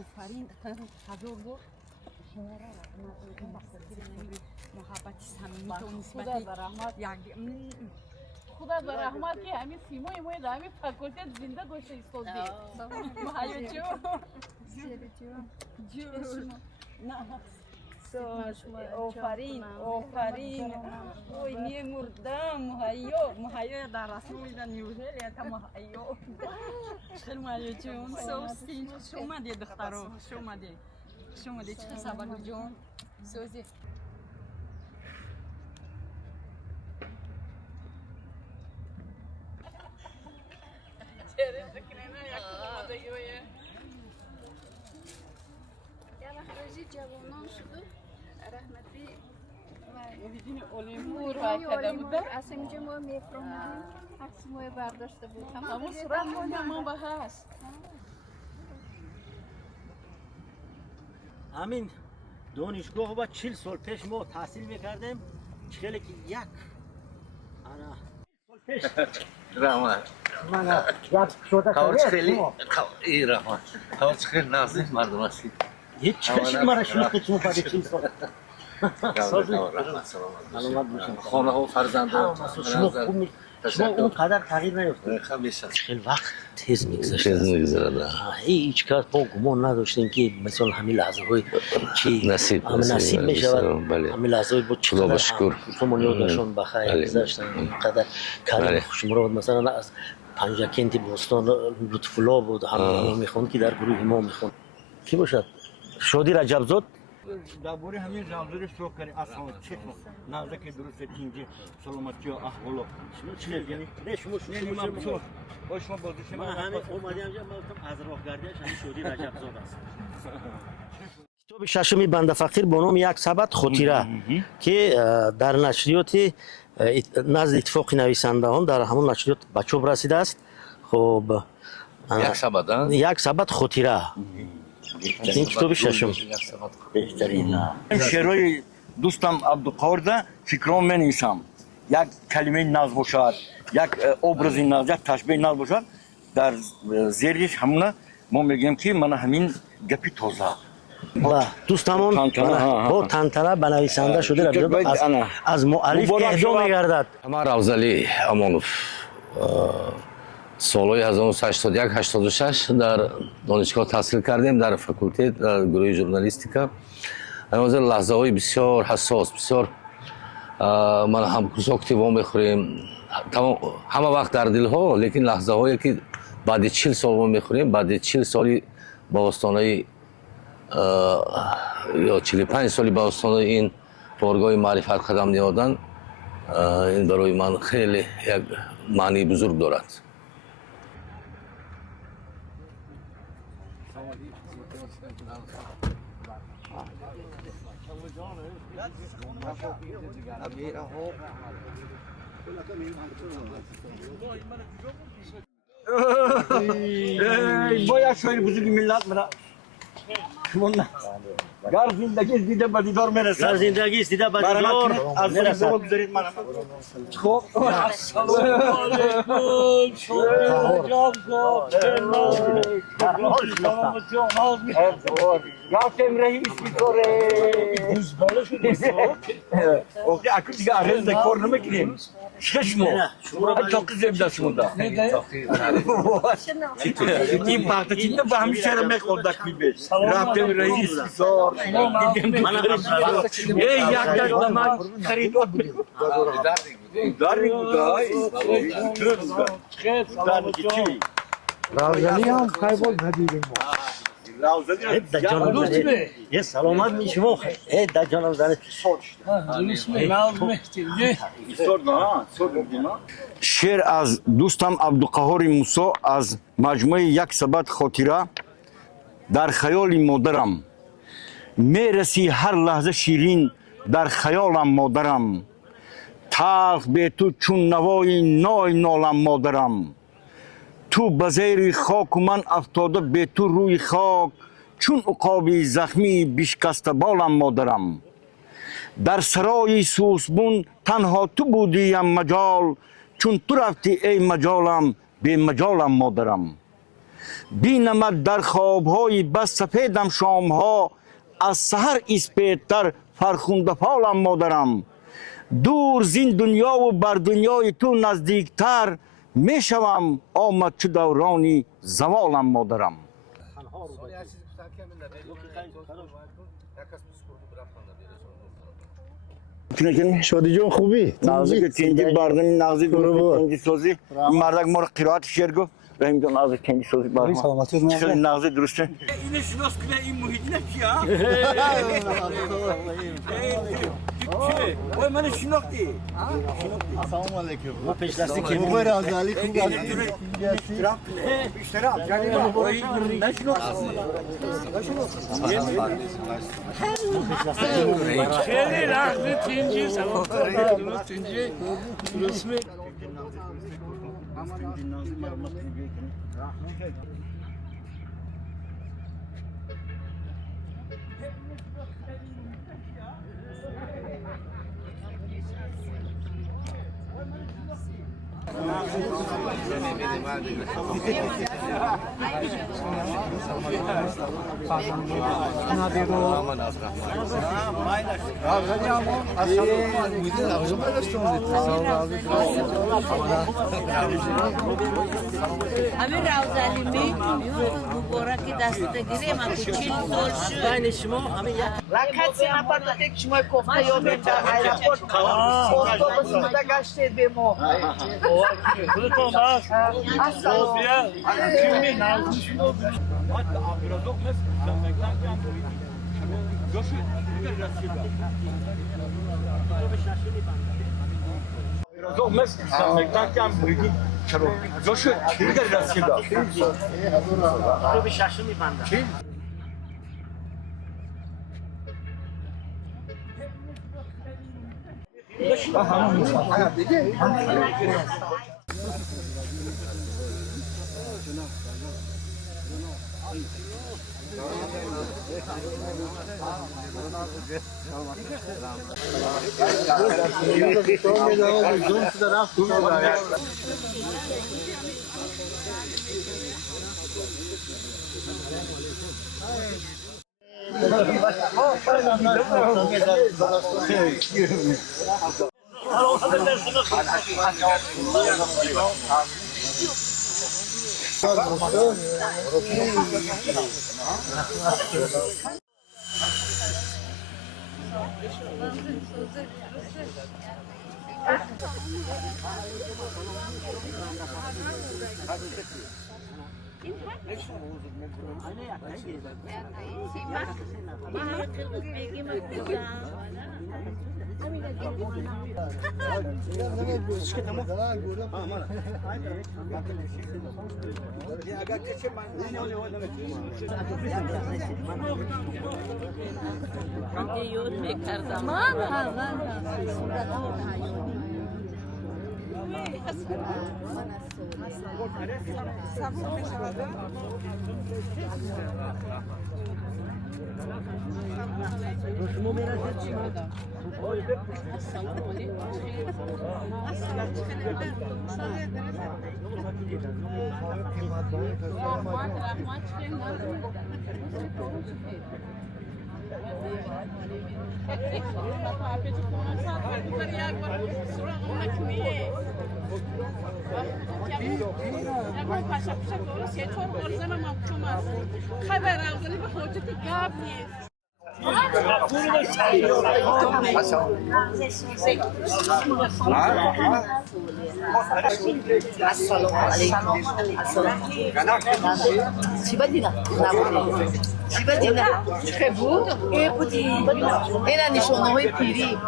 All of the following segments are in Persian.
آفرین هزار بار شما را محبت صمیمی تو نسبت یک خدا به رحمت که همین سیمای ما در همین فکلتت زنده گوشه ایستادی محیا جو آفرین آفرین اوی نیه مردم مهیا در رسول در نیوزیلند تا مهیا خیلی مهیا جون سوستی شما دی دخترو شما دی چه خبر جون سوزی جوانان شده رحمتی می‌بینی اولیمور و کده بوده از اینجا ما میفرماییم عکس ما برداشته بود همون صورت ما به هست همین دانشگاه با 40 سال پیش ما تحصیل میکردیم خیلی که یک انا سال پیش رحمت من یک شده خواهد کردیم خیلی ای رحمت خواهد خیلی نازنین مردم هستی هیچ چشم مرا شناخته چون بعد 40 سال سلامت باشین خانه ها و فرزند شما اون قدر تغییر نیفتید خیلی وقت تیز میگذشت هیچ کس ما گمان نداشتیم که مثلا همین لحظه های چی نصیب میشود همین لحظه های بود چقدر شما یادشون بخیر گذشتن اینقدر کلام شما رو مثلا از پنجکینتی بوستان لطف‌الله بود همه میخوند که در گروه ما میخوند کی باشد شادی رجبزاد درباره همین زنجیر سوکری اصلا چه نازک درست تینجی سلامتی و احوال شما چی یعنی نه شما با شما بازی من همین اومدم اینجا گفتم از راهگردیش همین شادی رجبزاد است کتاب ششمی بنده فقیر به نام یک سبد خاطره که در نشریات نزد اتفاق نویسندگان در همون نشریات به چاپ رسیده است خب یک سبد خاطره این کتاب ششم بهترین شعرهای دوستم عبدالقادر ده فکرام من نیستم یک کلمه ناز باشد یک ابراز ناز یک تشبیه ناز باشد در زیرش همونه ما میگیم که من همین گپی تازه دوستمون با تنتنه به نویسنده شده از مؤلف اهدا میگردد امیر افضلی امانوف سالهای 1981-86 در دانشگاه تحصیل کردیم در فاکولته در گروه ژورنالیستیکا. امروز لحظه های بسیار حساس بسیار من هم کساکتی وام میخوریم همه وقت در دل ها لیکن لحظه هایی که بعد 40 سال وام میخوریم بعد 40 سالی با آستانه یا 45 سالی با آستانه این بارگاه معرفت قدم نهادن این برای من خیلی یک معنی بزرگ دارد. باید شاید بزرگی ملت مرا شما نه گر زندگی دیده با دیدار میرسه گر زندگی دیده با دیدار میرسه بگذارید من خب السلام علیکم یافتم رهی بیسکیتوره بوزباله شده اوکی اکر دیگه عرض کار نمیکنیم چشمو çok güzel şurada. این پخته چیزی به همین شهر میخوردک بیبش رفتم رئیس سار یک دست من خریدار بودیم داری بودای راوزلی هم خیبال ندیدیم در جانم زنید یه سلامت می شما در جانم زنید شعر از دوستم عبدالقهار موسی از مجموعه یک سبد خاطره. در خیال مادرم میرسی هر لحظه شیرین در خیالم مادرم تلخ به تو چون نوای نای نالم مادرم تو به زیر خاک و من افتاده به تو روی خاک چون عقابی زخمی بشکسته بالم مادرم در سرای سوسبون تنها تو بودیم مجال چون تو رفتی ای مجالم به مجالم مادرم بینمت در خوابهای بس سپیدم شامها، از سحر ایسپیدتر فرخنده فالم مادرم. دور زین دنیا و بر دنیای تو نزدیکتر، میشوم آمد چو دورانی زوالم مادرم. شادی جان خوبی؟ نازی که تینجی بردن نازی درست تینجی سوزی مردک مورد قرائت شعر گفت رحیم جان نازی تینجی سوزی بردن چطور نازی درسته؟ اینه شناس کنه این محیطی نکی ها؟ وای من شناختی السلام علیکم ما پیش دستی که بخیر از علی خوب اشتراک جانی وای نشناختی خیلی لحظه تینجی سلام درست تینجی درست می همین روزالیمی مبارکی دست گیریم اما 40 سال شد بین شما همین یک کسی نبرده که شما کفته یا بیم در ایرپورت اتوبوس بوده گشتید به ما خودتون هست صوفیه کمی نازشون Razok mes samektan ki am bugün çaro. Joshua kirga rasida. تو به شاشو میبندم. یاد میکردم خبر اولی به خودت گاب نیست السلام علیکم چی بدینا چی بدینا چه بود ای بودی اینا نشونه های پیری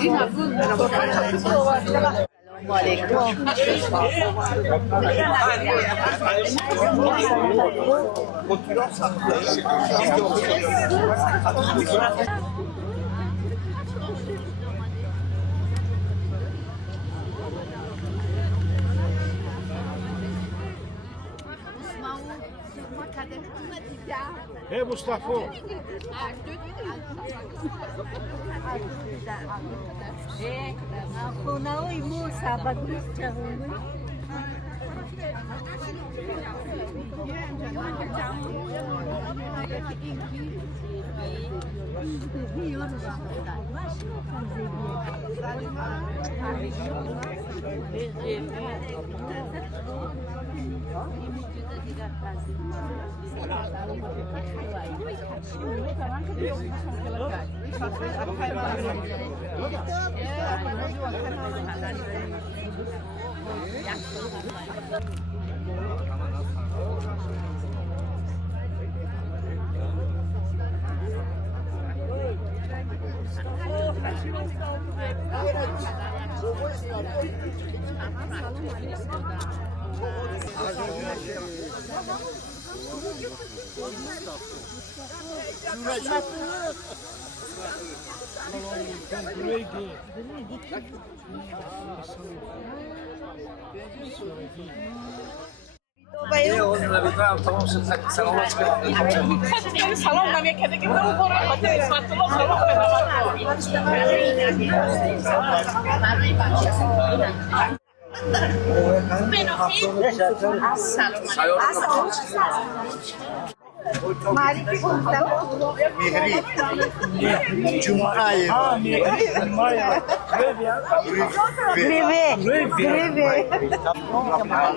این بود السلام علیکم Hey Mustafa. خونه های مو سبک نیست چه سلام نمیکنه که من برای خاطر اسمت الله مهری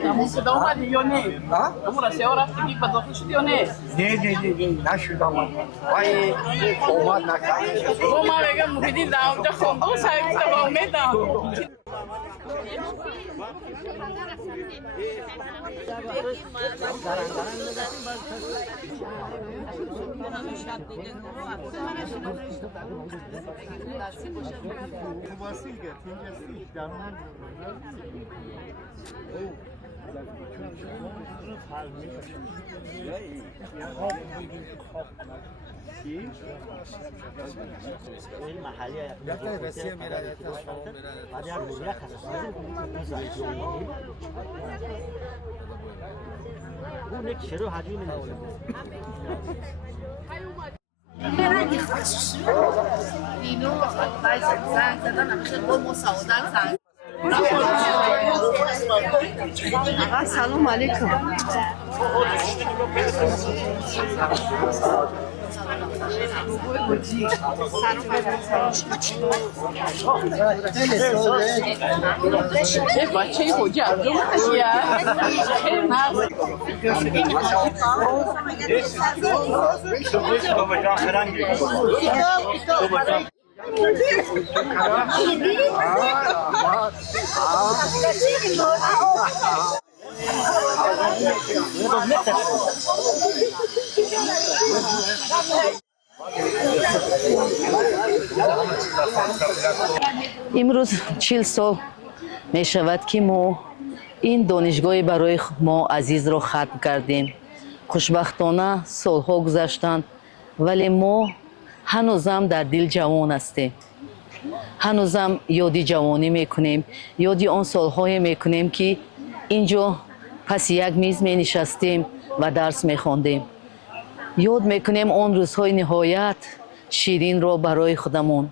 جمعه صدا اومدی یا نه؟ همون رسیه ها رفتی که پداخل شدی یا نه؟ نه نشدم وای اومد نکرد با من بگم مفیدی در اونجا خونده سعی کتا با امیدم اینو وای زنگ زدن همیشه با مساعدت زنگ آقا سلام علیکم بچه خوجه از اون امروز 40 سال می شود که ما این دانشگاه برای ما عزیز را ختم کردیم. خوشبختانه سالها گذشتند ولی ما هنوزم در دل جوان هستیم. هنوزم یادی جوانی میکنیم، یادی آن سالهای میکنیم که اینجا پس یک میز می نشستیم و درس می خواندیم. یاد میکنیم آن روزهای نهایت شیرین را برای خودمون.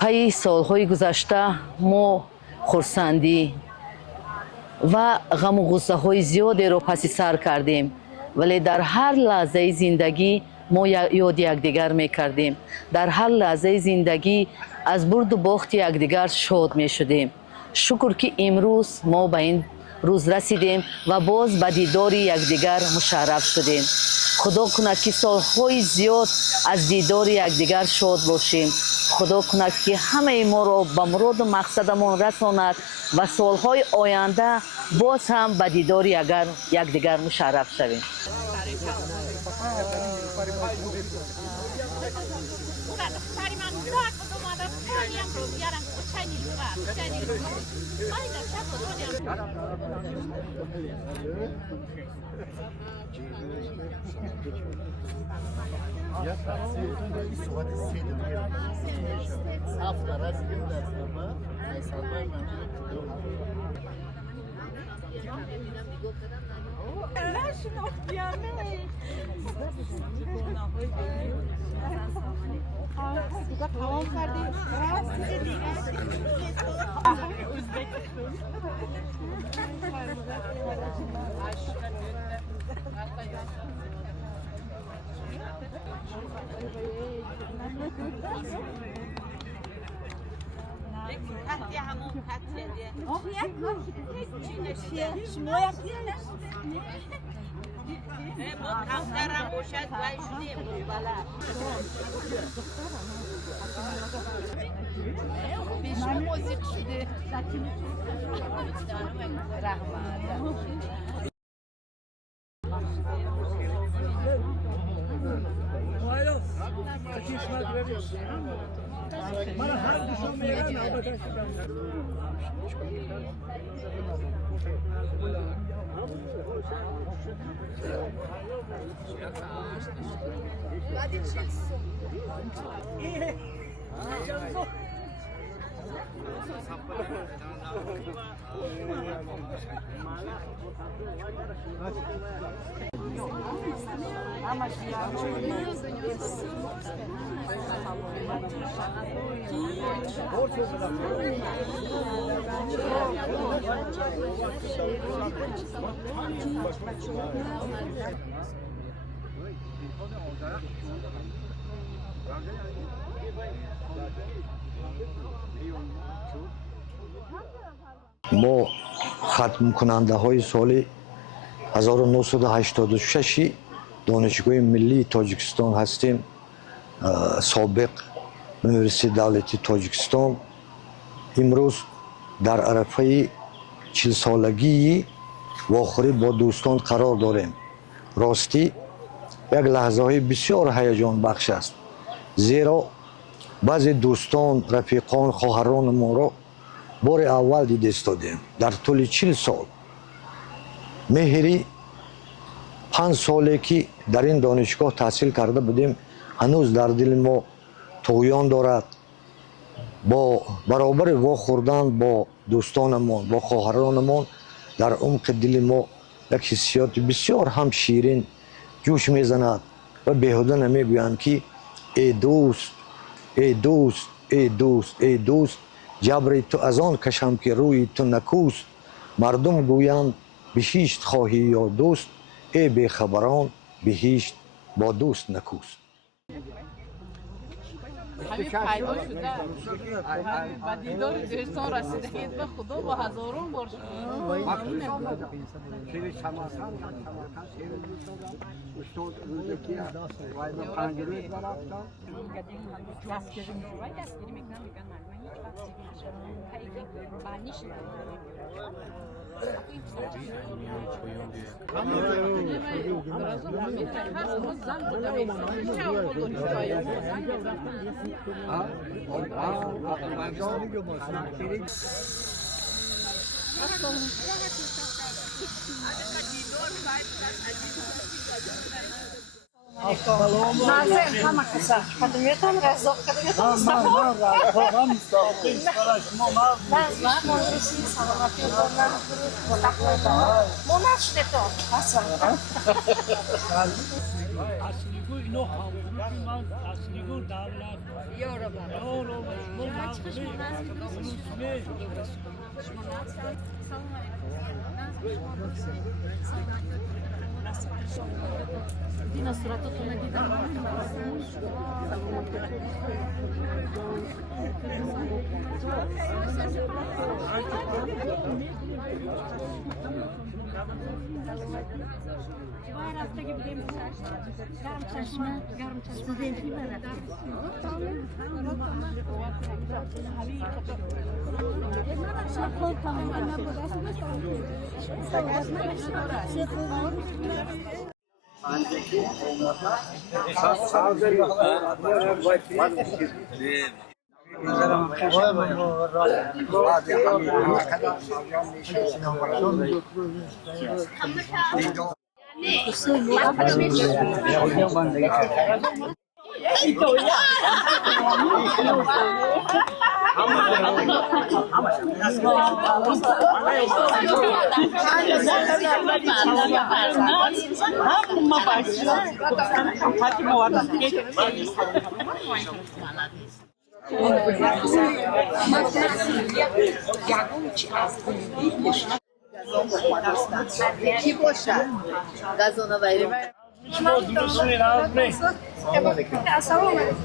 پای سالهای گذشته ما خرسندی و غم و غصه های زیادی را پس سر کردیم ولی در هر لحظه زندگی ما یاد یکدیگر میکردیم. در هر لحظه زندگی از برد و باخت یکدیگر شاد میشدیم. شکر که امروز ما به این روز رسیدیم و باز به دیدار یکدیگر مشرف شدیم. خدا کند که سالهای زیاد از دیدار یکدیگر شاد باشیم. خدا کند که همه ما را به مراد و مقصدمان رساند و سالهای آینده باز هم به دیدار یکدیگر مشرف شویم. موزیک شده رحمت ما ختم کننده های سال 1986 دانشگاه ملی تاجیکستان هستیم. سابق یونیورسیته دولتی تاجیکستان امروز در عرفه 40 سالگی واخوری با دوستان قرار داریم. راستی یک لحظه های بسیار هیجان بخش است، زیرا بعضی دوستان، رفیقان، خواهران ما را بار اول دید استادیم. در طول 40 سال مهری 5 ساله که در این دانشگاه تحصیل کرده بودیم هنوز در دل ما طغیان دارد. با برابر واخوردن با دوستانمان، با خواهرانمان، در عمق دل ما یک حسیات بسیار هم شیرین جوش میزند و بیهوده نمیگویند که ای دوست، ای دوست، ای دوست، ای دوست، جبر تو از آن کشم که روی تو نکوست. مردم گویند بهشت خواهی یا دوست، ای بیخبران بهشت با دوست نکوست. همین پیدا شده و دیدار دوستان رسیدگی به خدا با هزاران بار نازم همه کسا خدمتان رزاق خدمتان مصطفی نه مدرسی سلامتی دارم ما نشده تو حسن اصلیگو اینو همونی من اصلیگو دولت یارو دینا صورتتون ندیدم کی باشه؟ غذا نوری Assalomu alaykum.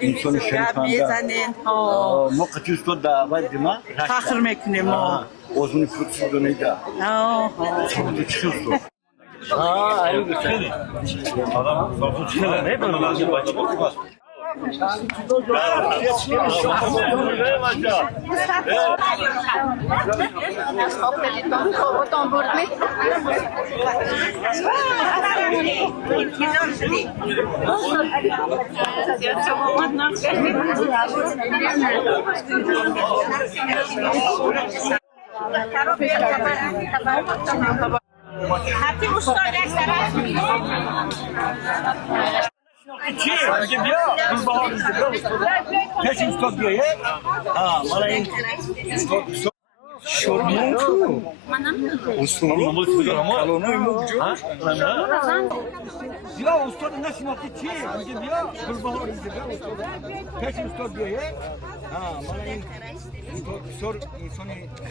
İnsanı şerifanda. Moqati ustad davet dima. فخر میکنیم ما Ozunu fırtsız döneydi. Sonra çıkıyorsun. Adam safı çıkıyor. Ne böyle başka?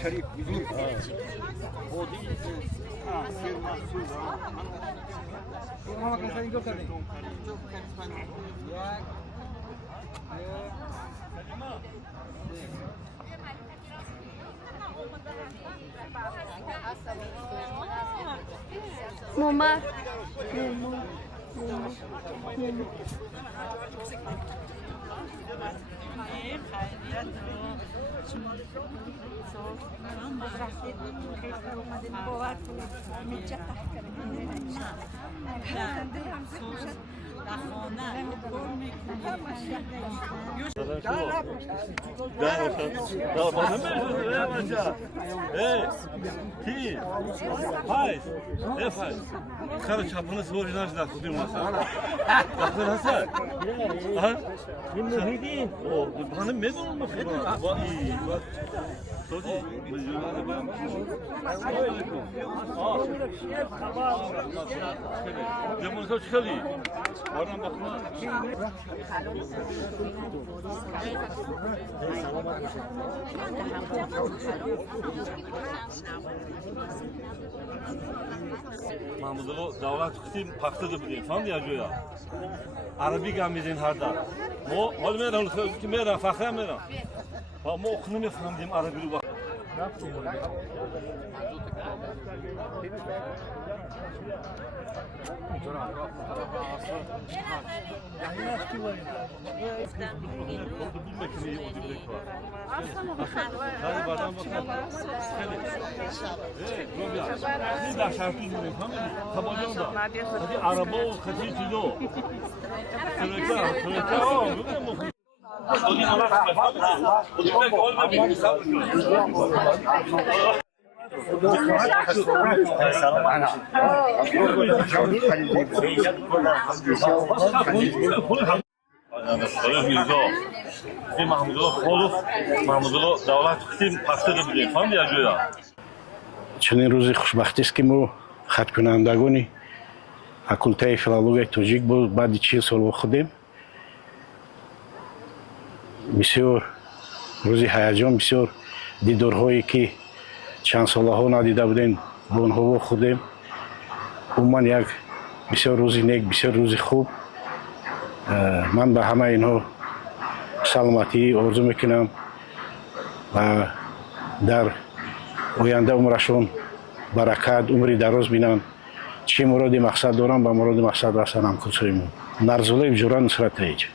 Şerif ماما Karı çapını soruyorlar da kudum masa. Bakın Hasan. Ha? Şimdi hedi. O hanım ne olmuş bu? Bak iyi bak. Soru. Bu yıllarda ben. Demonsa çıkalım. Oradan bakma. Mahmud'u davlat tutim paktadı bu diye. Fan diye göya. Arabi gamizin harda. Mo olmayan kim era fakra mera. Ba mo okunu me fan diyeyim Arabi bak. Araba o kaçı kilo. Sıraka o. چنین روزی خوشبختی است که ما خط کنندگان فاکولته فیلولوژی تاجیک بعد 40 سال با خودیم بسیار روزی هیجان بسیار دیدارهایی که چند ساله ها ندیده بودیم با اونها با خودیم عموما یک بسیار روزی نیک بسیار روزی خوب من به همه اینها سلامتی آرزو میکنم و در آینده عمرشون برکت عمری دراز بینن چه مراد مقصد دارن به مراد مقصد رسانم کسایمون نرزوله بجوران نصرت ایج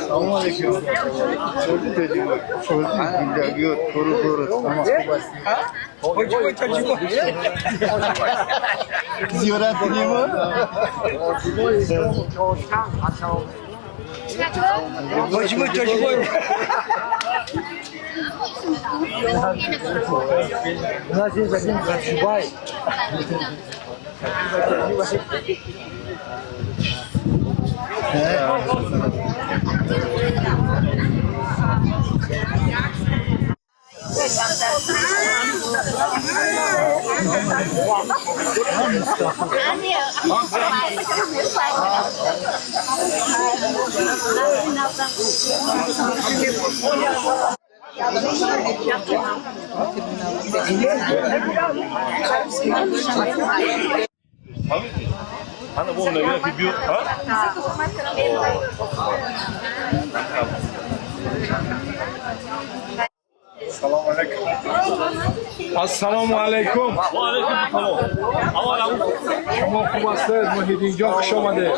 Selamünaleyküm. Çocuk çocuğu. Çocuk gündeliyor. Toru. Ama ziyaret edeyim mi? Çocuk. Hani bu ne bir büyük ha? السلام علیکم. شما خوب هستید؟ محیدین جان خوش آمده.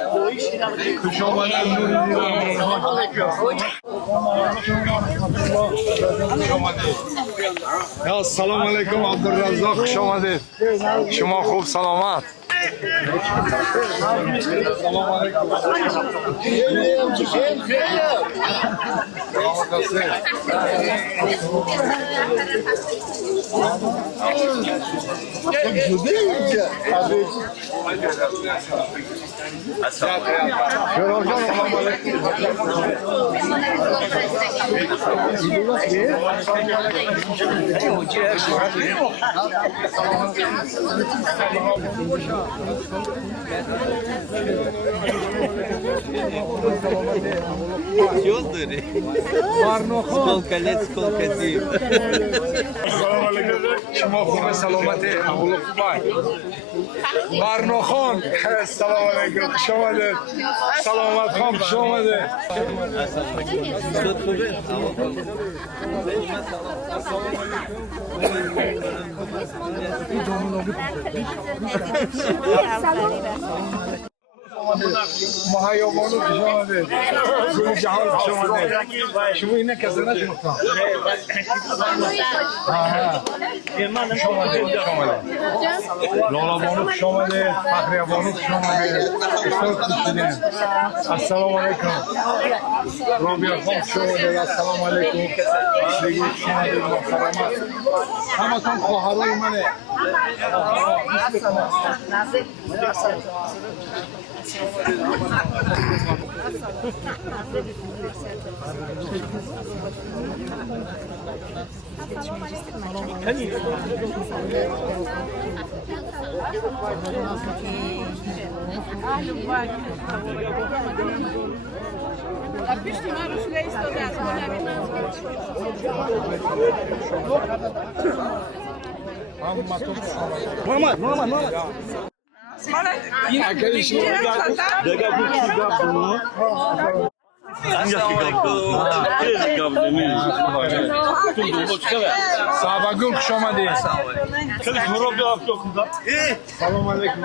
خوش آمده. السلام علیکم عبدالرزاق خوش آمدید. شما خوب سلامت. السلام علیکم. شما خوب سلامتی اولو خوبای برناخان. سلام علیکم خوش آمدید. سلامت خان خوش آمدید. مهیا بانو خوش آمدید. گل جهان خوش آمدید. شما اینه کسی نشناختم. خوش آمدید. لالا بانو خوش آمدید. فخریه بانو خوش آمدید. السلام علیکم. رابعه خان خوش آمدید. السلام علیکم. دیگه خوش آمدید. سلامت. همتون خواهرای منه. Sabagül خوش آمدید. خیلی خراب جواب داد. سلام علیکم.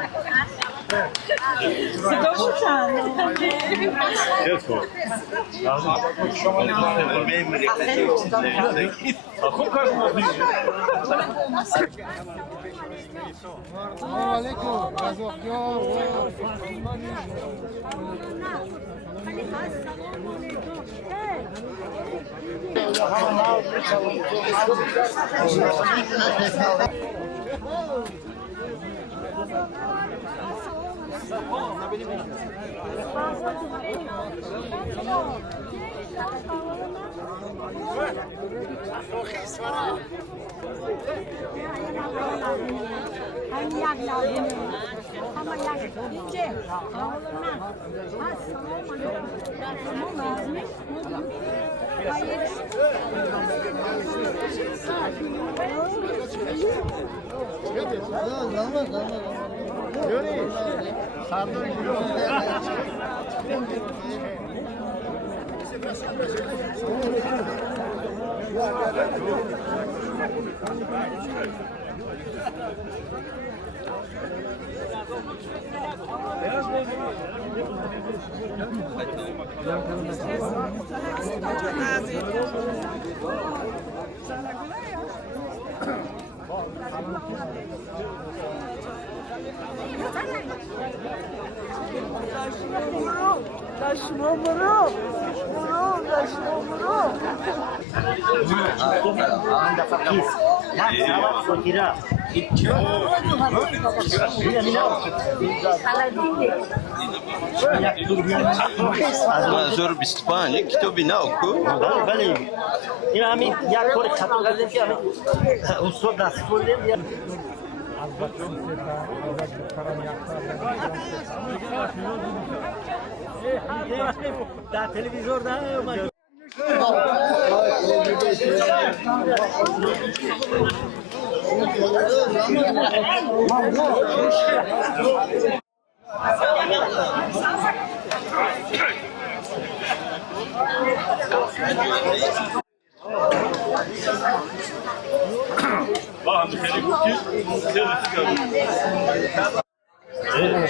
از 25 یک کتابی نه کو؟ بله این همین یک کار خطا کردیم که همین استاد دست کردیم. در تلویزیون نه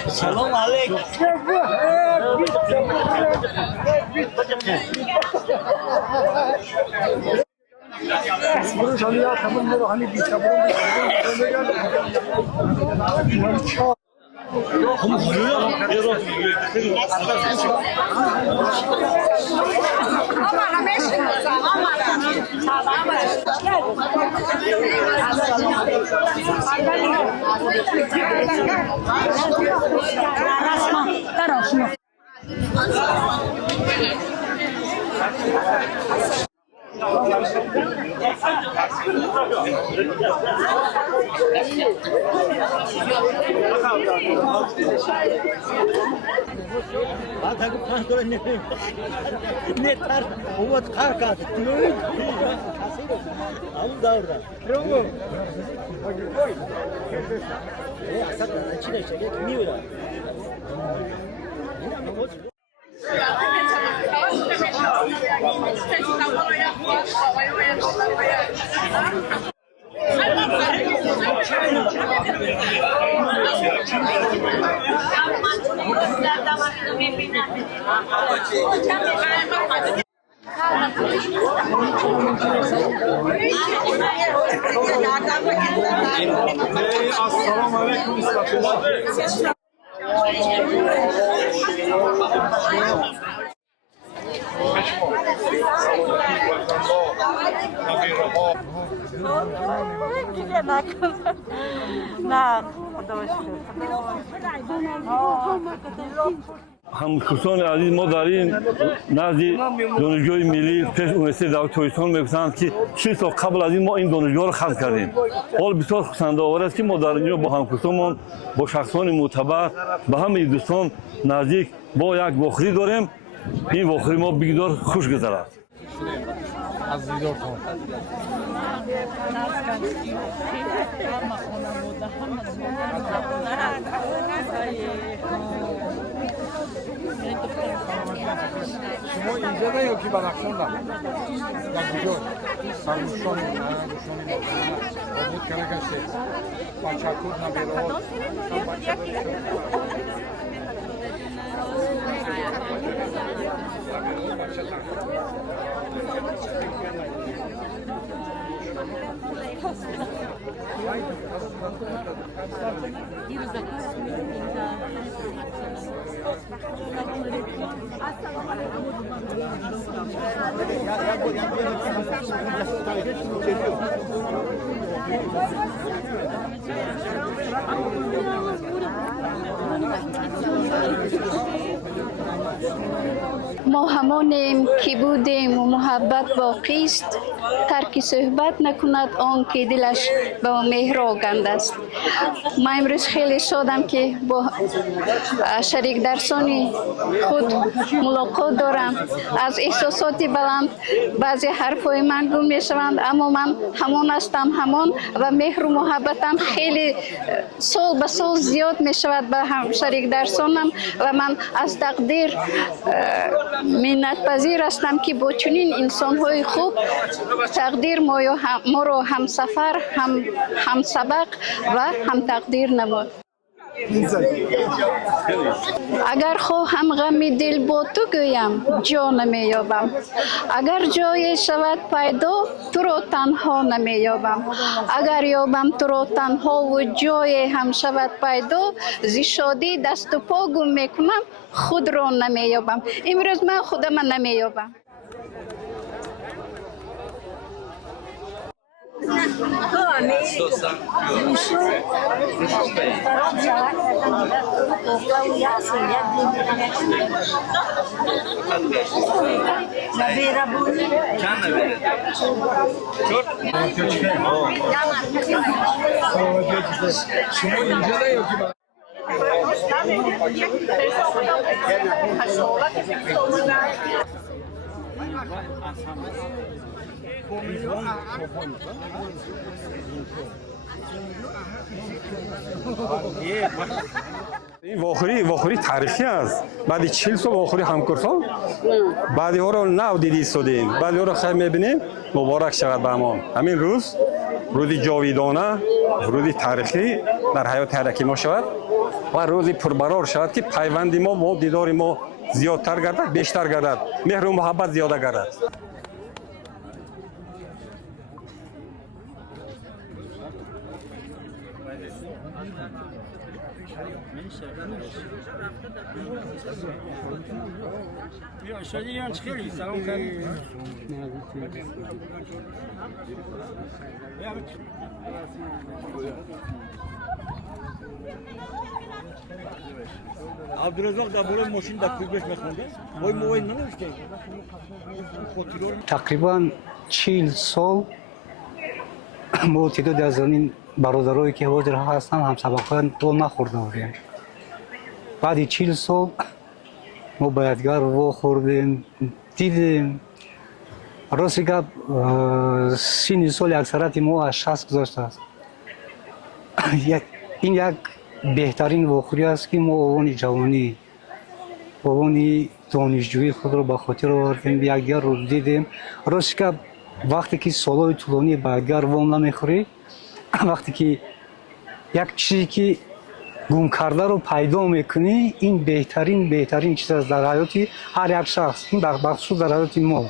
سلام علیکم. السلام علیکم. همکاران عزیز ما در این نزد دانشگاه ملی پیش اونیورسیته دولت تاجیکستان میگویند که 6 سال قبل از این ما این دانشگاه را خلق کردیم. حال بسیار خنده آور است که ما در اینجا با همکاران با شخصان معتبر به همه دوستان نزدیک با یک واخری داریم. این واخری ما بسیار خوش گذرد. از دیدارتان. شما اینجا نه یا که بدخشان نه؟ در کجا؟ سرمشان آمود کنه گشته بچه کود نبیراد ما همانیم که بودیم و محبت باقی است. ترک صحبت نکند آن که دلش با مهر آگند است. من امروز خیلی شادم که با شریک درسان خود ملاقات دارم. از احساسات بلند بعضی حرفای من گم می شوند، اما من همان هستم، همان و مهر و محبتم خیلی سال به سال زیاد می شود به هم شریک درسانم و من از تقدیر منت پذیر هستم که با چنین انسان های خوب تقدیر ما را هم سفر هم سبق و هم تقدیر نمود. اگر خواهم غم دل با تو گویم جا نمیابم، اگر جای شود پیدا تو را تنها نمیابم، اگر یابم تو را تنها و جای هم شود پیدا ز شادی دست و پا گم میکنم خود را نمیابم. امروز من خودم نمیابم. این واخوری تاریخی است. بعد 40 سال واخوری همکاران بعضی ها رو نو دیدی استودیم، بعضی ها رو خیلی میبینیم. مبارک شود به همین روز روزی جاویدانه روزی تاریخی در حیات هرکی ما شود و روزی پربرار شود که پیوند ما با دیدار ما زیادتر گردد بیشتر گردد مهر و محبت زیاده گردد عبدالرزاق در بالای ماشین در کوبش میخونده وای موبایل ننوشته تقریبا 40 سال ما تعداد از این برادرایی که حاضر هستن همسبقان تو نخورده بودیم بعد 40 سال ما به یادگار وا خوردیم دیدیم راستی گپ سن سال اکثریت ما از 60 گذشته است این یک بهترین واخوری است که ما آوان جوانی آوان دانشجویی خود را به خاطر آوردیم یکدیگر رو دیدیم راستی گپ وقتی که سالهای طولانی به یکدیگر وام نمیخوری وقتی که یک چیزی که گم کرده رو پیدا میکنی این بهترین چیز است در حیات هر یک شخص این بخصوص در حیات ما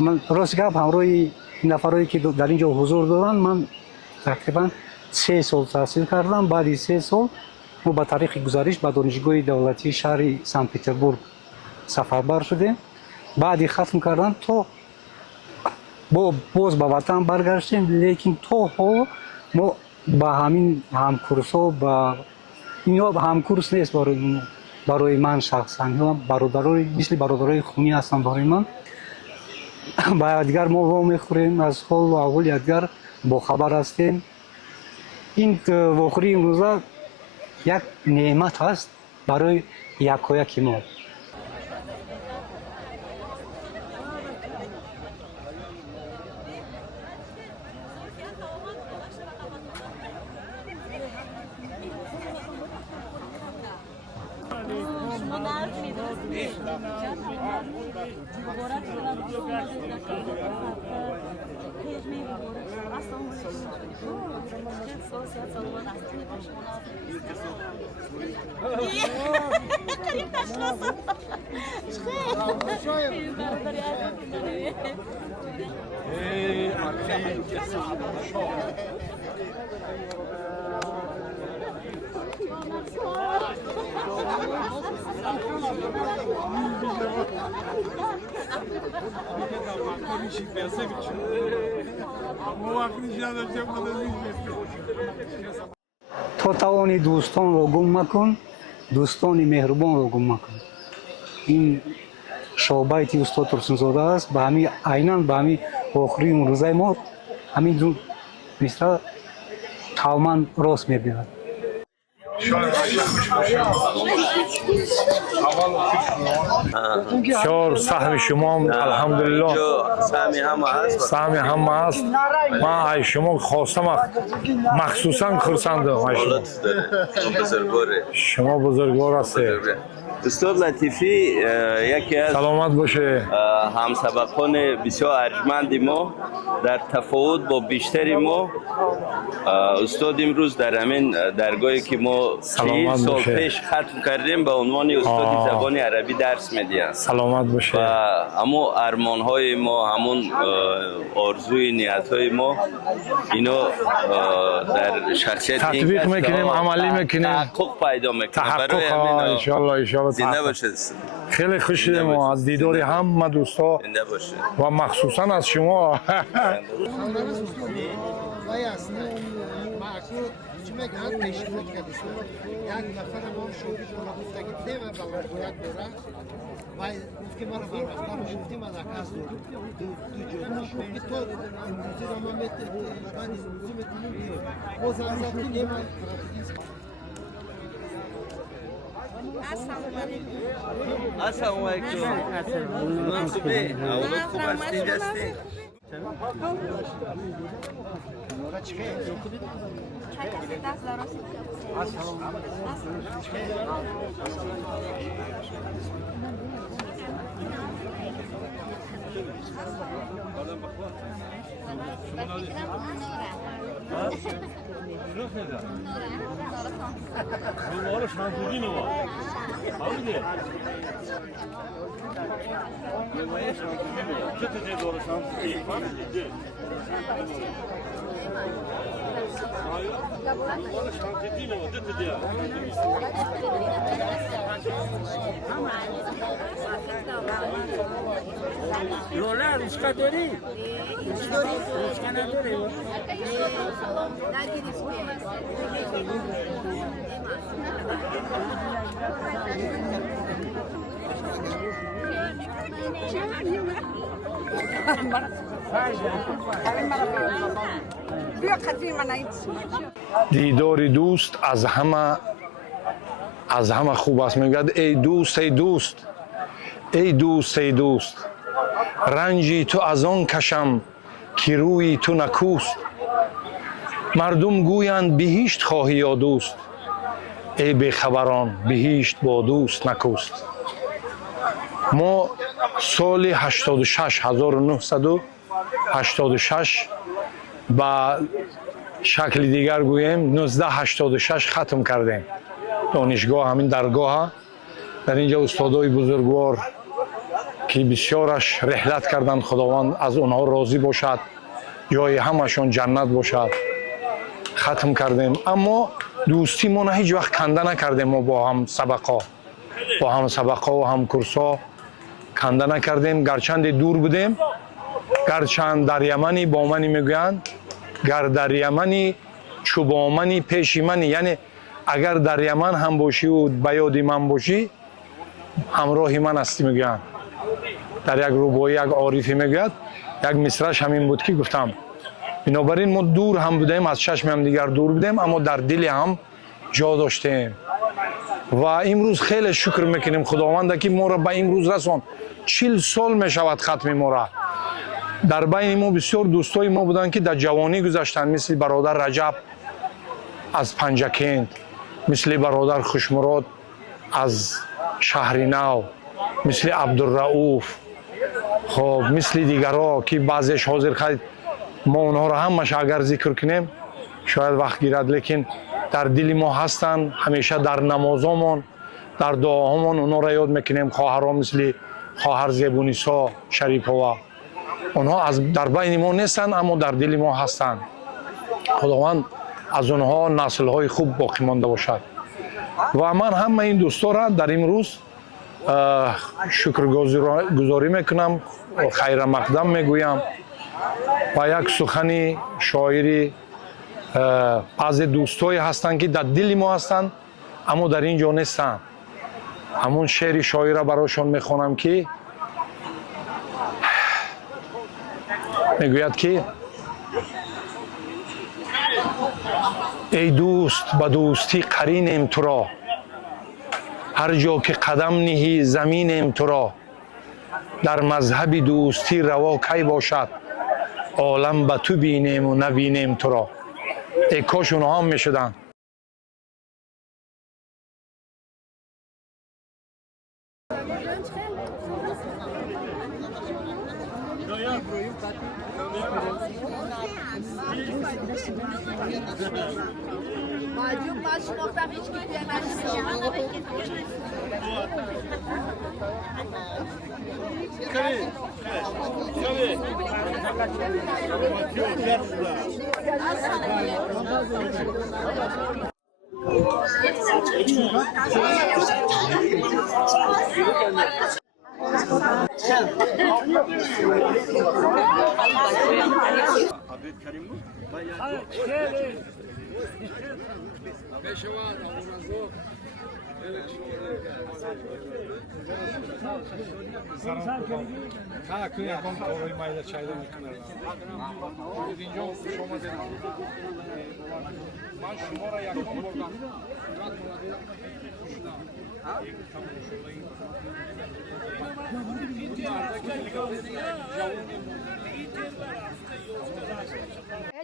من راست گپ همراه این نفرایی که در اینجا حضور دارن من تقریبا 3 سال تحصیل کردم بعد 3 سال ما با تاریخ گزارش به دانشگاه دولتی شهر سن پترزبورگ سفربر شدیم بعد ختم کردن تو باز به وطن برگشتیم لیکن تو حال ما با همین همکورس‌ها با اینا همکورس نیست برای من شخصا اینا برادرای مثل برادرای خونی هستن برای من با یادگار ما وا میخوریم از حال و احوال یادگار با خبر هستیم این واخوری امروزه یک نعمت است برای یکایک ما تو توانی دوستان رو گم مکن دوستان مهربان رو گم مکن این شعبایتی استاد ترسونزاده است به همین عیناً به همین آخری روزای ما همین دو مثلا تماما راست میبیند بسیار سهم شما الحمدلله سهم هم هست من از شما خواستم مخصوصا خرسندم شما بزرگوار هستید استاد لطیفی یکی از سلامت باشه همسبقان بسیار ارجمند ما در تفاوت با بیشتر ما استاد امروز در همین درگاهی که ما 40 سال پیش ختم کردیم به عنوان استاد زبان عربی درس میدیم سلامت باشه و همون ارمان های ما همون آرزوی نیت های ما اینا در شخصیت تطبیق میکنیم عملی میکنیم تحقق پیدا میکنیم تحقق ان شاء الله زنده باشید خیلی خوش شدیم از دیدار همه دوستا و مخصوصا از شما السلام علیکم منصوبه اولاد خوب هستی جستی شنو خیلی؟ مال شانزدی نوا. آویده. چه تجربه داره شانزدی؟ مال شانزدی نوا. چه تجربه؟ رولا روشکا داری؟ روشکا نداری؟ دیدار دوست از همه خوب است. میگوید ای دوست ای دوست ای دوست ای دوست، رنجی تو از آن کشم که روی تو نکوست. مردم گویند بهشت خواهی یا دوست، ای بیخبران بهشت با دوست نکوست. ما سال 1986 با شکل دیگر گوییم 1986 ختم کردیم دانشگاه. همین درگاه در اینجا استادای بزرگوار که بسیارش رحلت کردند، خداوند از آنها راضی باشد، جای همشون جنت باشد، ختم کردیم. اما دوستی ما نه هیچ وقت کنده نکردیم. ما با هم سبقا و هم کورسا کنده نکردیم، گرچند دور بودیم، گرچند در یمنی با منی میگویند گر در یمنی چو با منی پیش منی، یعنی اگر در یمن هم باشی و به یاد من باشی همراه من هستی میگویند. در یک روبایی یک عارفی میگوید، یک مصرعش همین بود که گفتم. بنابراین ما دور هم بودیم، از چشم هم دیگر دور بودیم، اما در دل هم جا داشتیم. و امروز خیلی شکر میکنیم خداوند که ما را به امروز رساند. 40 سال میشود ختم ما را. در بین ما بسیار دوستای ما بودن که در جوانی گذشتن، مثل برادر رجب از پنجکند، مثل برادر خوشمراد از شهر نو، مثل عبدالرؤوف، خب مثل دیگرها که بعضیش حاضر خواهد ما اونها را همش اگر ذکر کنیم شاید وقت گیرد، لیکن در دل ما هستن. همیشه در نمازامون در دعاهامون اونها را یاد میکنیم. خواهرها مثل خواهر زیبونیسا شریفова، اونها در بین ما نیستن اما در دل ما هستند. خداوند از اونها نسل‌های خوب باقی مانده باشد. و من همه این دوستا را در امروز شکرگزاری میکنم، خیر مقدم میگویم. و یک سخن شاعری از دوستایی هستند که در دل ما هستند اما در اینجا نیستند. همون شعر شاعر را برایشان میخوانم که میگوید که ای دوست به دوستی قرینیم تو را، هر جا که قدم نهی زمینیم تو را. در مذهب دوستی روا کی باشد، عالم به تو بینیم و نبینیم تو را. ای کاش اونها هم میشدن.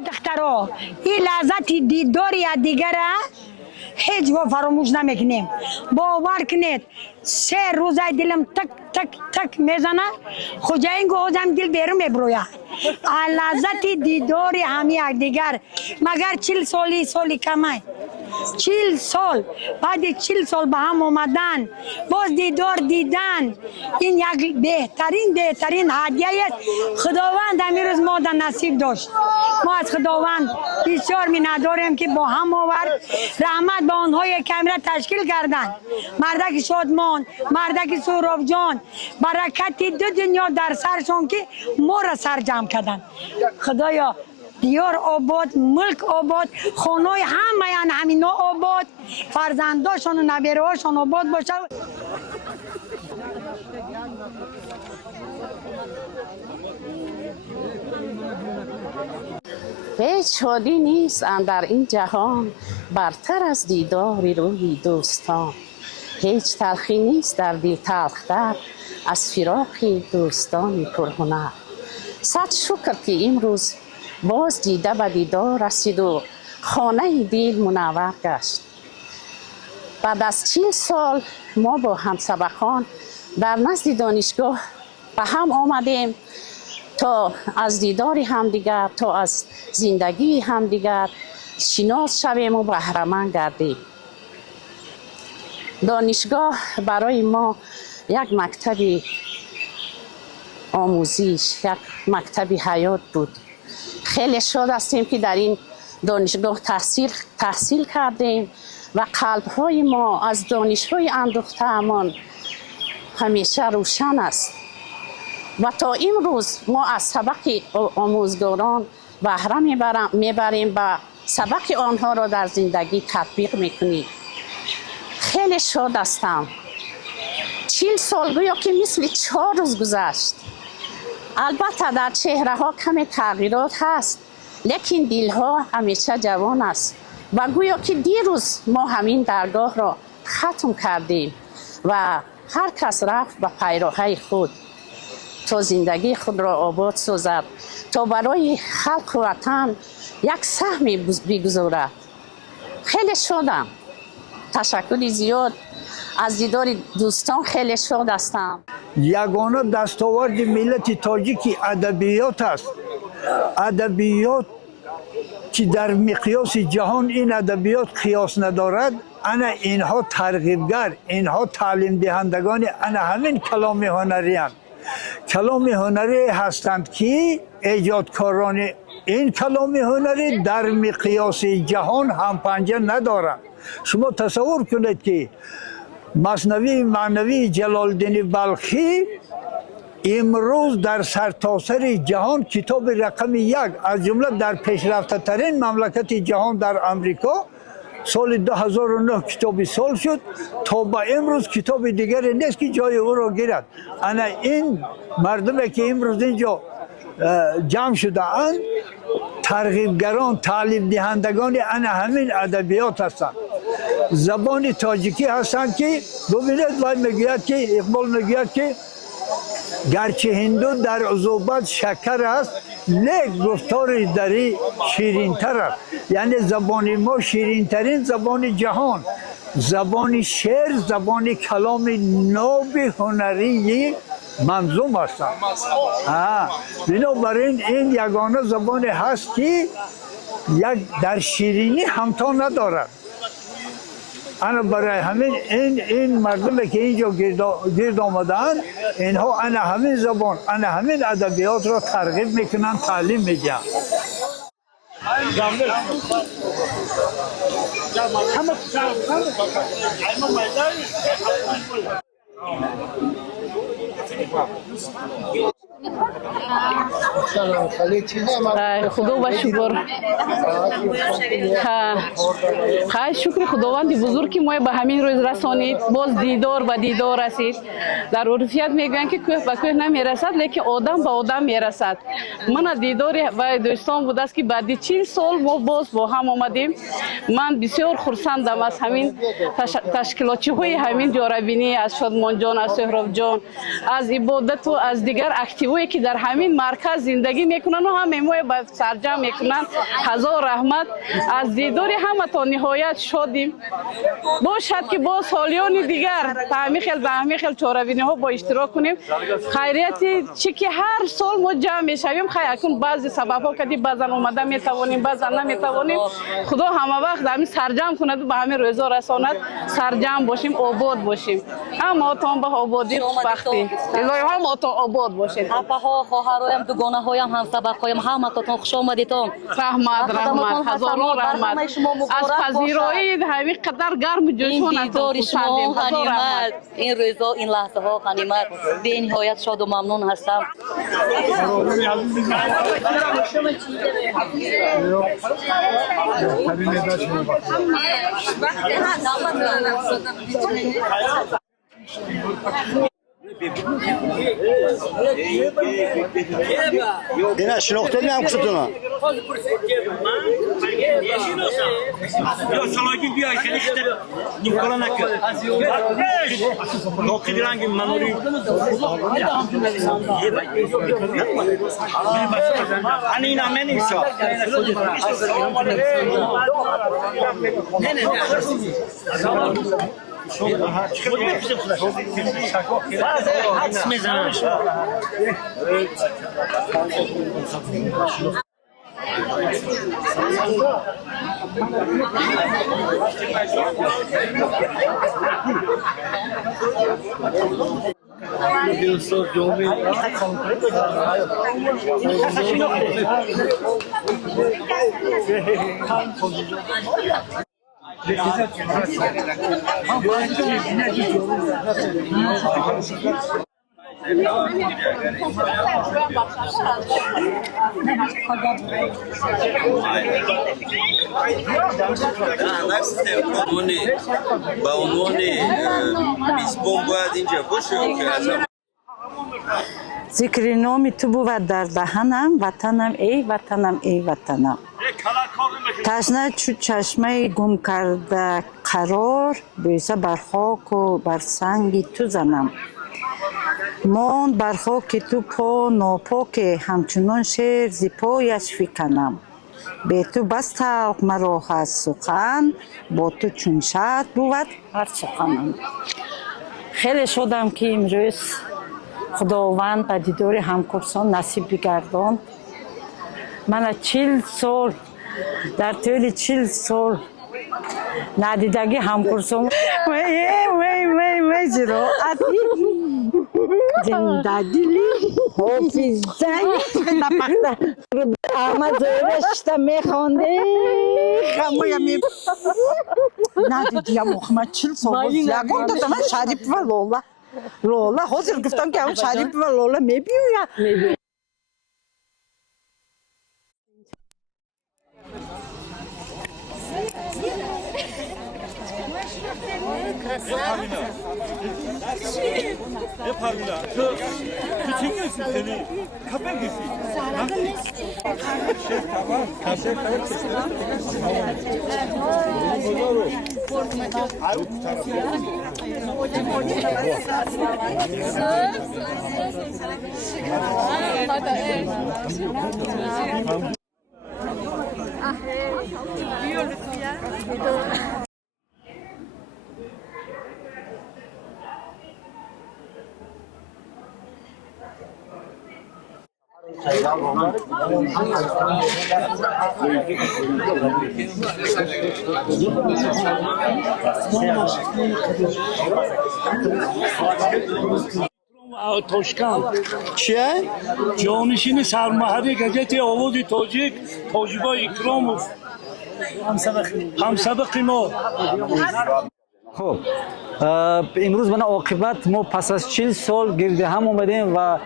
دخترا این لحظت دیدار دیگره هیچ وقت فراموش نمیکنیم. باور کنید 3 روز دلم تک تک تک میزنه، خوجاین گوزم دل بیرون میبروید. لذت دیدار همی یکدیگر، مگر 40 سالی کمه، 40 سال بعد 40 سال به هم اومدن باز دیدار دیدن، این یک بهترین هدیه است خداوند امروز ما در نصیب داشت. ما از خداوند بسیار می‌نداریم که با هم آورد، رحمت به آنهای که امروز تشکیل کردند، مردک شادمان، مردک سهراب جان، برکت 2 دنیا در سرشون که ما را سرجم کردن. خدایا دیار آباد، ملک آباد، خانه‌های همه همینا آباد، فرزنداشون و نبیرهاشون آباد باشه. هیچ شادی نیست در این جهان برتر از دیدار روی دوستان. هیچ تلخی نیست در دل تلختر از فراق دوستان پرهنر. صد شکر که امروز باز دیده به دیدار رسید و خانه دل منور گشت. بعد از 40 سال ما با همسبقان در نزد دانشگاه به هم آمدیم تا از دیدار همدیگر، تا از زندگی همدیگر شناس شویم و بهره‌مند گردیم. دانشگاه برای ما یک مکتب آموزش، یک مکتب حیات بود. خیلی شاد هستیم که در این دانشگاه تحصیل کردیم و قلب‌های ما از دانش‌های اندوخته‌مان همیشه روشن است و تا امروز ما از سبق آموزگاران بهره میبریم و سبق آنها را در زندگی تطبیق میکنیم. خیلی شاد هستم. 40 سال گویا که مثل 4 روز گذشت. البته در چهره ها کمی تغییرات هست، لیکن دل ها همیشه جوان است و گویا که دیروز ما همین درگاه را ختم کردیم و هر کس رفت به پیراهه خود تا زندگی خود را آباد سازد، تا برای خلق و وطن یک سهمی بگذارد. خیلی شادم. تشکر زیاد از دیدار دوستان، خیلی شاد هستم. یگانه دستاورد ملت تاجیک ادبیات است. ادبیات که در مقیاس جهان این ادبیات قیاس ندارد. انا اینها ترغیبگر، اینها تعلیم دهندگان انا همین کلام هنری هستند. کلام هنری هستند که ایجادکاران این کلام هنری در مقیاس جهان هم پنجه ندارند. شما تصور کنید که مثنوی معنوی جلال‌الدین بلخی امروز در سرتاسر جهان کتاب رقم 1 از جمله در پیشرفته ترین مملکت جهان در امریکا سال 2009 کتابی سال شد، تا با امروز کتاب دیگری نیست که جای او را گیرد. انا این مردمی که امروز اینجا جمع شده اند ترغیبگران، تعلیم دهندگان انا همین ادبیات هستند. زبان تاجیکی هستند که ببینید وای میگوید که اقبال میگوید که گرچه هندو در عذوبت شکر است لیک گفتار دری شیرین تر است. یعنی زبان ما شیرین ترین زبان جهان، زبان شعر، زبان کلام ناب هنری منظوم است. بنابراین این یگانه زبان هست که یک در شیرینی همتا ندارد. انا برای همین این مردمی که اینجا گرد آمدن اینها انا همین زبان، انا همین ادبیات را ترغیب میکنن، تعلیم میدن. خدا با شکر. خیلی شکر خداوند بزرگ که ما به همین روز رسانید. باز دیدار به دیدار رسید. در عرفیت میگن که کوه به کوه نمیرسد لیکن آدم به آدم میرسد. من دیدار با دوستان بود است که بعد 40 سال ما باز با هم آمدیم. من بسیار خرسندم از همین تشکیلاتچی های همین جاربینی، از شادمان جان، از سهراب جان، از عبادت و از دیگر اکتیویی که در همین همین مرکز زندگی میکنن و همه ما با سرجم میکنن. هزار رحمت. از دیدار همه تا نهایت شدیم. باشد که با سالیان دیگر به همین خیل چاره‌بینی ها با اشتراک کنیم. خیریتی چی که هر سال ما جمع میشویم، خیلی اکنون بعضی سبب ها کدی بعضا اومده میتوانیم بعضا نمیتوانیم. خدا همه وقت همین سرجم کند به همین روزا رساند، سرجم باشیم، آباد باشیم. اما تام به آبادی خوشبختی. الهی هم آتا آباد باشید. اپاها خواهرایم دوگانه هایم هم سبقایم همه تاتون خوش آمدیتون. رحمت هزاران رحمت. از پذیرایی همین قدر گرم و جوشان دیدار شما غنیمت. این روزا این لحظه ها غنیمت. به نهایت شاد و ممنون هستم. اینا شناخته نیم کستونا یا سلاکی بیای خیلی خیلی نیمکلا نکرد نوکی درنگی منوری هنی اینا من ایسا حدس میزنمش با عنوان میزبان باید اینجا باشه. ذکر نام تو بود در دهنم، وطنم ای وطنم ای وطنم. تشنه چو چشمه گم کرده قرار، بوسه بر خاک و بر سنگ تو زنم. ماند بر خاک تو پا ناپاک، همچنان شیر ز پایش فکنم. به تو بس تلخ مرا هست سخن، با تو چون شاد بود هر سخنم. خیلی شدم که امروز خداوند به دیدار همکرسان نصیب بگرداند. من 40 سال در طول 40 سال ندیدگی همکرسان وی جراحتی زنده دلی حافظه نپخته احمد زورشتا میخوانده خمویم ندیدیم محمد 40 سال باز یکم دادم شریف و لاله حاضر گفتم که همون شریف و لاله میبیویم. Parmila, küçük müsün seni? Kapı gisin. Tamam, kaşe Toshkan. Çiye? Canişini Sarmahari gazete Ovozi Tojik, Tojba İkramov. Hamsabaqi mo. خب امروز من عاقبت ما پس از 40 سال گرد هم آمدیم و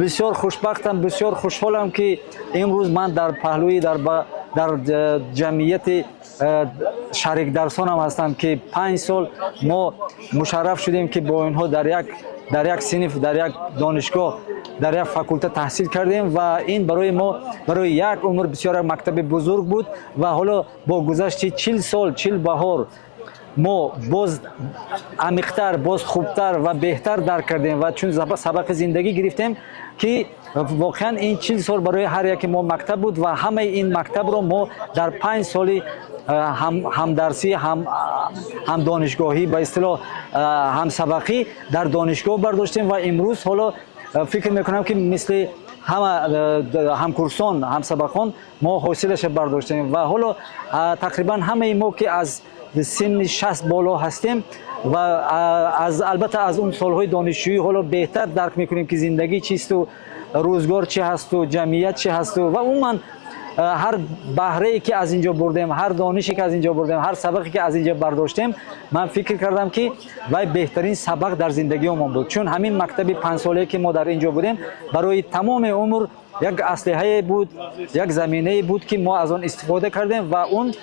بسیار خوشبختم، بسیار خوشحالم که امروز من در پهلوی در جمعیت شریک درسانم هستم که 5 سال ما مشرف شدیم که با اینها در یک صنف، در یک دانشگاه، در یک فاکولته تحصیل کردیم و این برای ما برای یک عمر بسیار مکتب بزرگ بود و حالا با گذشت 40 سال 40 بهار ما باز عمیق‌تر باز خوبتر و بهتر درک کردیم و چون سبق زندگی گرفتیم که واقعا این 40 سال برای هر یک ما مکتب بود و همه این مکتب رو ما در 5 سال هم درسی هم دانشگاهی به اصطلاح هم سبقی در دانشگاه برداشتیم و امروز حالا فکر میکنم که مثل هم کورسان هم سبقان ما حاصلش برداشتیم و حالا تقریبا همه ما که از سن 60 بالا هستیم و البته از اون سالهای دانشجویی حالا بهتر درک میکنیم که زندگی چیست و روزگار چی هست و جمعیت چی هست و عموما هر بهره‌ای که از اینجا بردیم، هر دانشی که از اینجا بردیم، هر سبقی که از اینجا برداشتیم، من فکر کردم که وای بهترین سبق در زندگیمون بود، چون همین مکتب 5 ساله که ما در اینجا بودیم برای تمام عمر یک اسلحه بود، یک زمینه بود که ما از آن استفاده کردیم و اون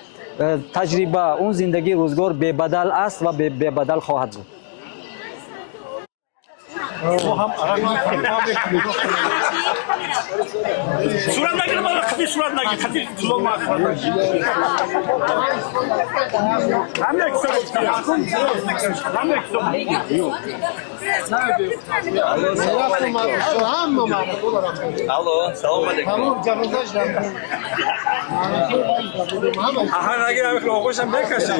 تجربه، اون زندگی روزگار به بدل است و به بدل خواهد بود. صورت نگیر بالا خفی صورت نگیر خفی طلوع ما هم یک الو سلام علیکم aha نگیر همه خوشم بکشی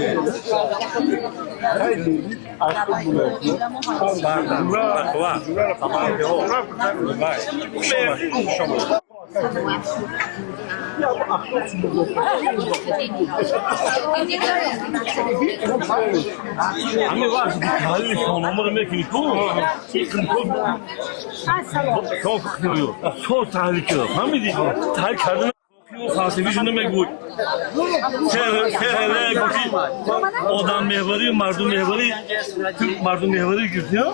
همه وقت تحلیل شما رو میکنی تو تو تحلیل کرد فهمیدی تحلیل کردن فلسفی شونه میگوید که گفتی آدم محوری مردم محوری مردم محوری گفتی ها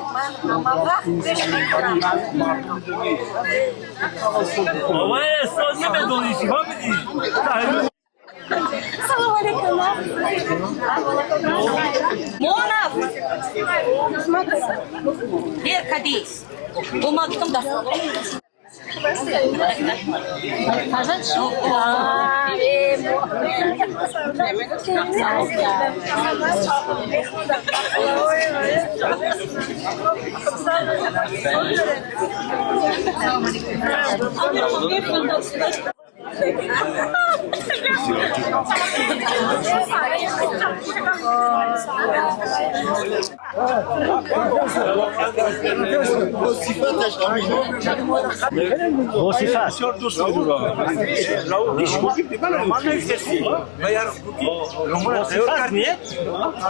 بابا استاد نمیدونی چی فهمیدی سلام علیکم مونف دیر کدیس اوما گفتم دست بسیار دوست می‌دارم. من نمی‌شناسی. میار بسیار نیه؟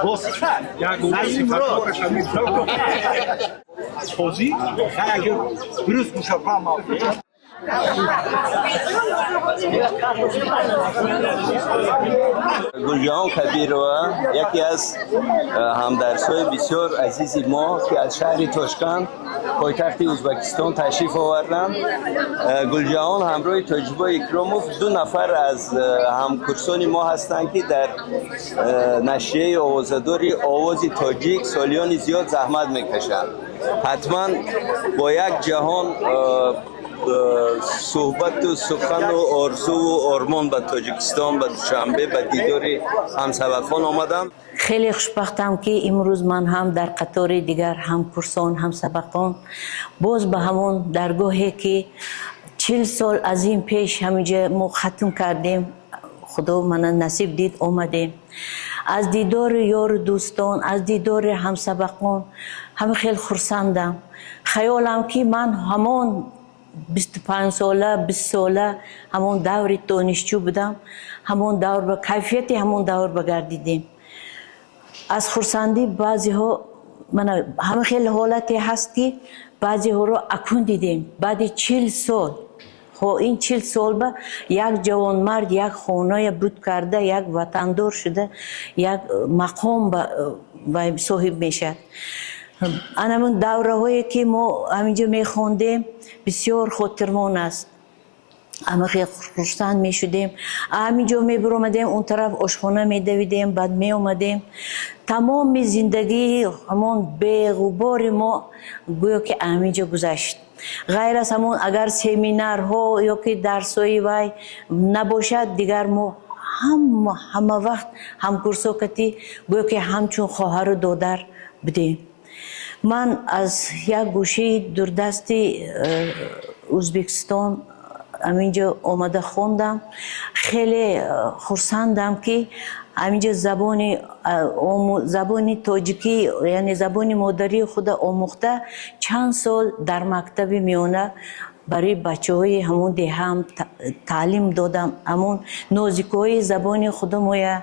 بسیار. توزی؟ اگر درست مشابه ما. گلجهان کبیرова یکی از همدرس‌های بسیار عزیز ما که از شهر تاشکند پایتخت ازبکستان تشریف آوردند. گلجهان همراه تاجیبا اکراموف دو نفر از همکورسان ما هستند که در نشریه آوازداری آواز تاجیک سالیان زیاد زحمت میکشند. حتما با یک جهان صحبت و سخن و آرزو و آرمان به تاجیکستان به دوشنبه به دیدار همسبقان آمدم. خیلی خوشبختم که امروز من هم در قطار دیگر هم کورسان هم سبقان باز به همون درگاهی که 40 سال از این پیش همینجا ما ختم کردیم خدا من نصیب دید آمدیم. از دیدار یار دوستان از دیدار هم سبقان همه خیلی خرسندم. خیالم که من همون 25 ساله 20 ساله همون دور دانشجو بودم، همون دور به کیفیت همون دور بگردیدیم. از خرسندی بعضی ها من همه خیلی حالتی هست که بعضی ها رو اکنون دیدیم بعد 40 سال. خب این 40 سال به یک جوان مرد یک خانه بود کرده، یک وطندار شده، یک مقام به صاحب میشد. همون دوره هایی که ما همینجا میخوندیم بسیار خاطرمان است. اما خیلی خرسند می شدیم. همینجا می برآمدیم اون طرف آشخانه می دویدیم بعد می اومدیم. تمام زندگی همون به غبار ما گویا که همینجا گذشت. غیر از همون اگر سمینارها یا که درسایی وای نباشد دیگر ما همه وقت همکورسو کتی گویا که همچون خواهر و دادر بودیم. من از یک گوشه دوردستی ازبکستان همینجا آمده خوندم. خیلی خرسندم که همینجا زبان تاجیکی یعنی زبان مادری خود آموخته چند سال در مکتب میونه برای بچه های همون ده هم تعلیم دادم. همون نازیک های زبان خودم و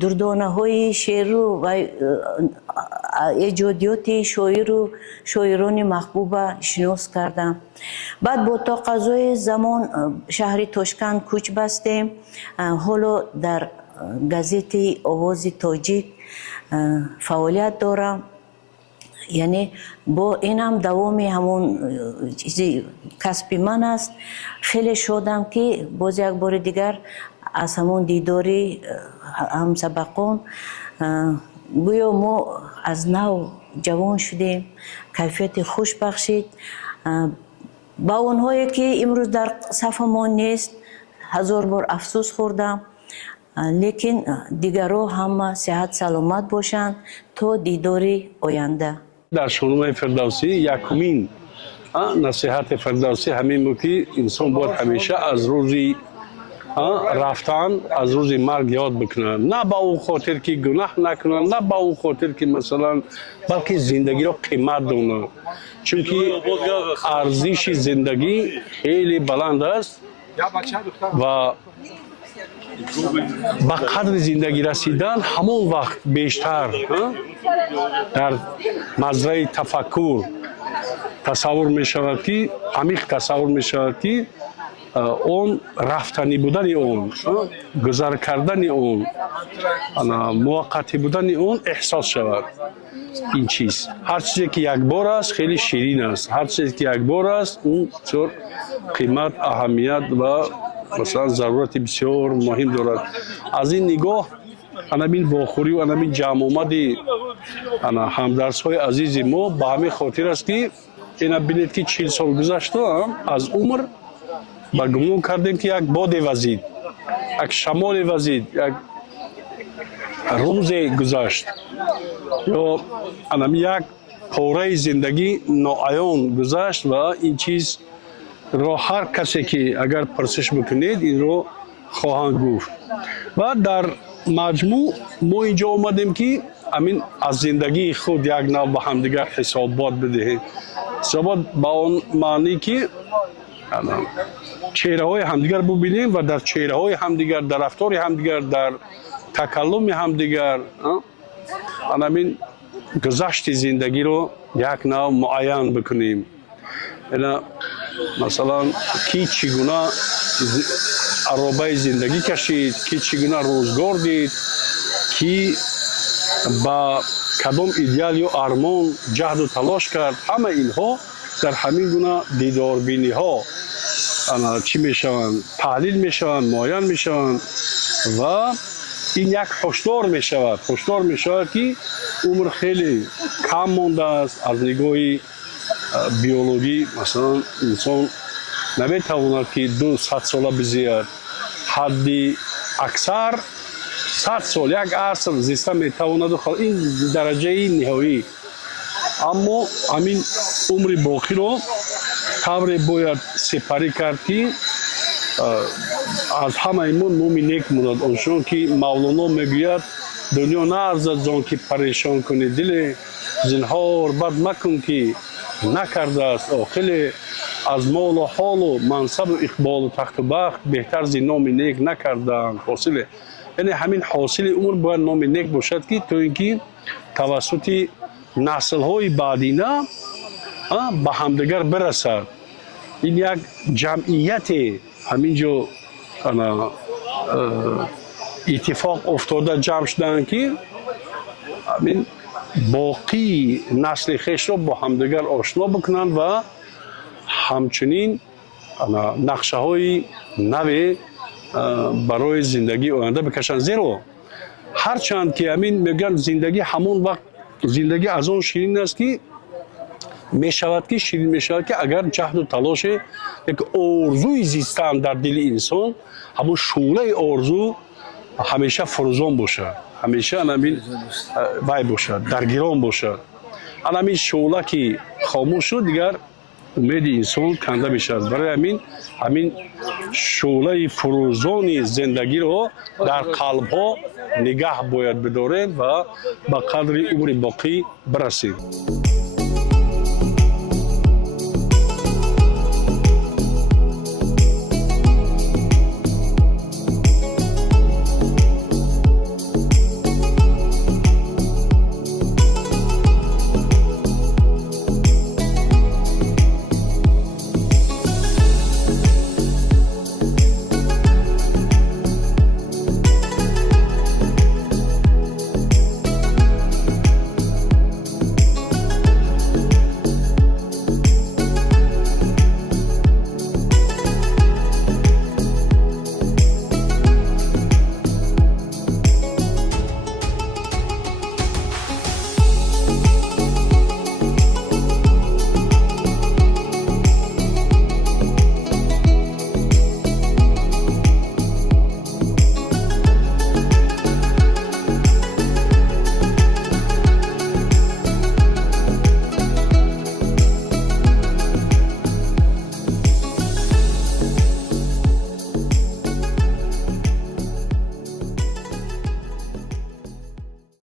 دردانه های شعر و ایجادیات شاعران محبوب شناس کردم. بعد با تقاضای زمان شهر تاشکند کوچ بستیم. حالا در گازت آواز تاجیک فعالیت دارم. یعنی با این هم دوام همون چیزی کسب من است. خیلی شادم که باز یک بار دیگر از همون دیداری هم سبقان گویا ما از نو جوان شدیم. کیفیت خوش بخشید. با اونهایی که امروز در صف ما نیست هزار بار افسوس خوردم. لیکن دیگرها همه صحت سلامت باشند تا دیداری آینده. در شانه فردوسی یکمین نصیحت فردوسی همین بود که انسان باید همیشه از روزی رفتن از روز مرگ یاد بکنن. نه با اون خاطر که گناه نکنن، نه با اون خاطر که مثلا بلکه زندگی را قیمت دونن. چون که ارزش زندگی خیلی بلند است و با قدر زندگی رسیدن همون وقت بیشتر در مزرعه تفکر تصور می شود که عمیق تصور می شود که اون رفتنی بودن اون گذر کردن اون موقتی بودن اون احساس شود. این چیز هر چیزی که یک بار است خیلی شیرین است. هر چیزی که یک بار است اون چون قیمت اهمیت و مثلا ضرورت بسیار مهم دارد. از این نگاه انامین واخوری و انامین جمع آمدی همدرس های عزیز ما به همین خاطر است که اینا بینید که 40 سال گذشته از عمر با گمان کردیم که یک باد وزید، یک شمال وزید، یک روز گذشت یا انامین یک پاره زندگی ناعیان گذشت و این چیز را هر کسی که اگر پرسش بکنید این رو خواهند گفت. و در مجموع ما اینجا آمدیم که امین از زندگی خود یک نوع به همدیگر حسابات بدهیم. حسابات با اون معنی که چهره های همدیگر ببینیم و در چهره های همدیگر، در رفتار همدیگر، در تکلم همدیگر امین گذشت زندگی رو یک نوع معین بکنیم. مثلا کی چگونه عربه زندگی کشید، کی چگونه روزگار دید، کی با کدام ایدئال یا ارمان جهد و تلاش کرد. همه اینها در همین گونه دیداربینی ها چی میشوند؟ تحلیل میشوند، معین میشوند و این یک هشدار میشود. هشدار میشود که عمر خیلی کم مانده است. از نگاه بیولوژی مثلا انسان نمیتواند که 200 ساله بزید. حدی اکثر 100 سال یک عصر زیسته میتواند. این درجه نهایی. اما همین عمر باقی رو طوری باید سپری کرد که از همه ایمون نومی نیک ماند. آنچون که مولانا میگوید دنیا نه ارزد زان که پریشان کنی دل، زنهار بد مکن که نکرده است آخلی. از مال و حال و منصب و اقبال و تخت و بخت بهتر زی نام نیک نکردند. حاصله یعنی همین حاصل عمر باید نام نیک باشد که تو اینکه توسط نسل های بعدینه به همدیگر برسد. این یک جمعیت همینجا اتفاق افتاده جمع شدن که همین باقی نسل خویش را با همدیگر آشنا بکنند و همچنین نقشه های نوی برای زندگی آینده بکشند. زیرا هرچند که همین میگن زندگی همون وقت زندگی از اون شیرین است که мешавад ки ширин мешавад ки агар ҷаҳду талоше як орзуи зистан дар дили инсон ҳамон шӯълаи орзу ҳамеша фурӯзон бошад, ҳамеша анамин вай бошад, даргирон бошад. Анамин шӯъла ки хомӯш шуд, дигар умеди инсон канда мешавад. Барои ҳамин шӯълаи фурӯзони зиндагиро дар қалбҳо нигаҳ бояд бидорем ва ба қадри умри боқӣ барасем.